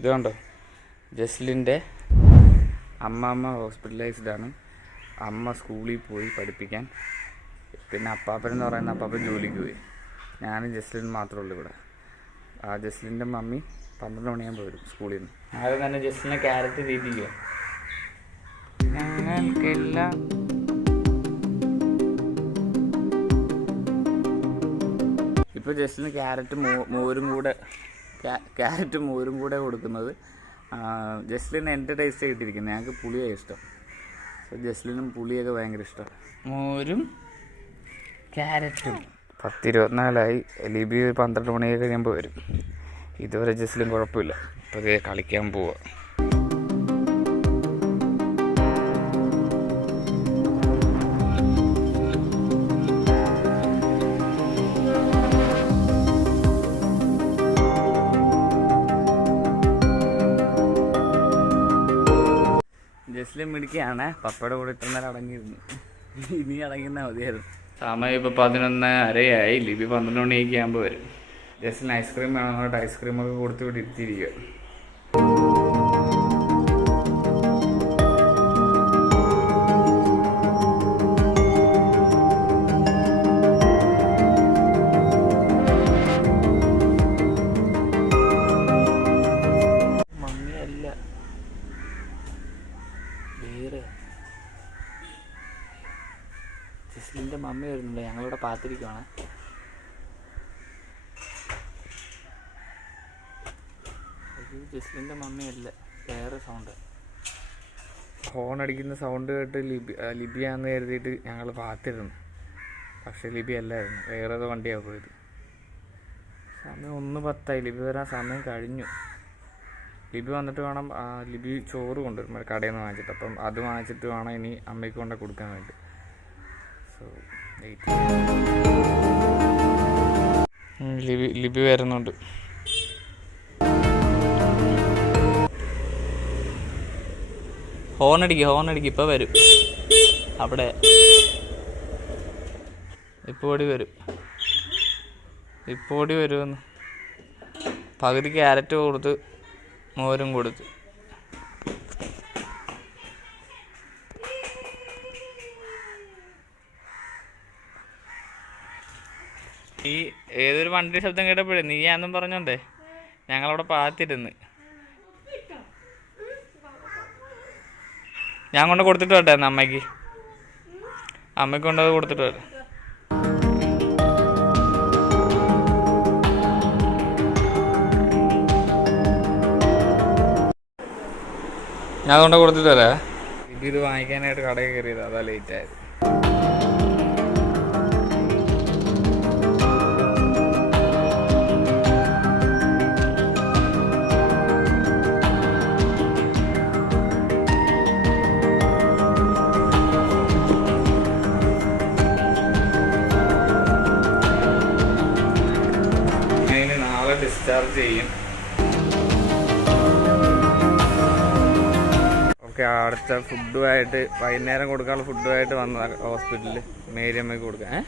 ഇതുകൊണ്ടോ ജസ്ലിൻ്റെ അമ്മ ഹോസ്പിറ്റലൈസ്ഡാണ്. അമ്മ സ്കൂളിൽ പോയി പഠിപ്പിക്കാൻ. പിന്നെ അപ്പാപ്പനെന്ന് പറയുന്ന അപ്പാപ്പൻ ജോലിക്ക് പോയി. ഞാനും ജസ്ലിനും മാത്രമേ ഉള്ളൂ ഇവിടെ. ആ ജസ്ലിൻ്റെ മമ്മി 12 മണിയാകുമ്പോൾ വരും സ്കൂളിൽ നിന്ന്. ആദ്യം തന്നെ ജസ്ലിനെ ക്യാരറ്റ് തീറ്റിക്കുക. ഞങ്ങൾക്കെല്ലാം ഇപ്പോൾ ജസ്ലിന് ക്യാരറ്റ് മോരും കൂടെ കൊടുക്കുന്നത്. ജസ്ലിന് എൻ്റെ ടേസ്റ്റ് കിട്ടിയിരിക്കുന്നത്. ഞങ്ങൾക്ക് പുളിയാണ് ഇഷ്ടം. ജസ്ലിനും പുളിയൊക്കെ ഭയങ്കര ഇഷ്ടമാണ്. മോരും ക്യാരറ്റും. 10:24 ലിബി 12 മണിയൊക്കെ കഴിയുമ്പോൾ വരും. ഇതുവരെ ജസ്ലിൻ കുഴപ്പമില്ല. ഇപ്പോൾ അതേ കളിക്കാൻ പോവുക. ജസ്ലിൻ മിടിക്കുകയാണ്. പപ്പയുടെ കൂടെ ഇത്ര നേരം അടങ്ങിയിരുന്നു. ഇനി അടങ്ങുന്ന മതിയായിരുന്നു. സമയം ഇപ്പോൾ 11:30 ലിബി 12 മണിയൊക്കെ ആകുമ്പോൾ വരും. ജസ്ലിന് ഐസ്ക്രീം വേണമെന്ന് പറഞ്ഞിട്ട് ഐസ്ക്രീമൊക്കെ കൊടുത്ത് ഇവിടെ ഇരുത്തിയിരിക്കുക. മമ്മിയല്ല വേറെ ജസ്ലിൻ്റെ മമ്മി വരുന്നുണ്ട്. ഞങ്ങളിവിടെ പാത്തിരിക്കുവാണ്. ജസ്ലിൻ്റെ മമ്മിയല്ല വേറെ സൗണ്ട്. ഹോൺ അടിക്കുന്ന സൗണ്ട് കേട്ട് ലിബിയാന്ന് കരുതിയിട്ട് ഞങ്ങൾ പാത്തിരുന്നു. പക്ഷേ ലിബി അല്ലായിരുന്നു, വേറെ ഏതോ വണ്ടിയാണ് പോയത്. സമയം 1:10. ലിബി വരാൻ സമയം കഴിഞ്ഞു. ലിബി വന്നിട്ട് വേണം. ലിബി ചോറ് കൊണ്ടുവരും കടയിൽ നിന്ന് വാങ്ങിച്ചിട്ട്. അപ്പം അത് വാങ്ങിച്ചിട്ട് വേണം ഇനി അമ്മയ്ക്ക് കൊണ്ട് കൊടുക്കാൻ വേണ്ടി. സോ ലിബി വരുന്നുണ്ട്. ഹോണടിക്ക് ഇപ്പോൾ വരും. അവിടെ ഇപ്പോൾ ഓടി വരുമെന്ന്. പകുതി ക്യാരറ്റ് കൊടുത്ത് മോരും കൊടുത്ത്. ഈ ഏതൊരു വണ്ടിയുടെ ശബ്ദം കേട്ടപ്പോഴേ നീയാന്നും പറഞ്ഞോണ്ടേ ഞങ്ങളവിടെ പാത്തിരുന്ന്. ഞാൻ കൊണ്ട് കൊടുത്തിട്ട് വരട്ടെ എന്നാ അമ്മയ്ക്ക് കൊണ്ടത് കൊടുത്തിട്ട് വരാം. ഞാൻ കൊണ്ട് കൊടുത്തിട്ട് വരാം. ഇത് വാങ്ങിക്കാനായിട്ട് കടയിൽ കയറിയത്, അതാ ലേറ്റായത്. ഡിസ്ചാർജ് ചെയ്യും. ഓക്കെ, അടുത്ത ഫുഡുമായിട്ട് വൈകുന്നേരം കൊടുക്കാനുള്ള ഫുഡുമായിട്ട് വന്ന ഹോസ്പിറ്റലിൽ മേരിയമ്മയ്ക്ക് കൊടുക്കാൻ.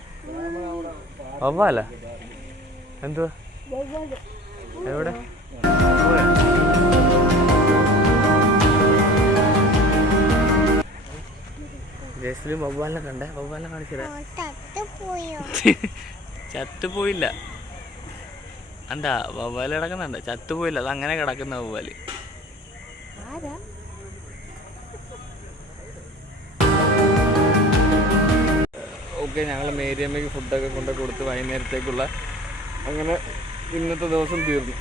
വവ്വാല എന്തുവാ എവിടെ? ജസ്ലിൻ വവ്വാലിനെ കണ്ടേ? വവ്വാലിനെ കാണിച്ചില്ല. ചത്തുപോയില്ല. എന്താ വവ്വാല് കിടക്കുന്നുണ്ട്, ചത്തുപോയില്ല. അത് അങ്ങനെ കിടക്കുന്ന വവ്വാല്. ഓക്കെ, ഞങ്ങൾ മേരിയമ്മയ്ക്ക് ഫുഡൊക്കെ കൊണ്ട് കൊടുത്ത് വൈകുന്നേരത്തേക്കുള്ള അങ്ങനെ ഇന്നത്തെ ദിവസം തീർന്നു.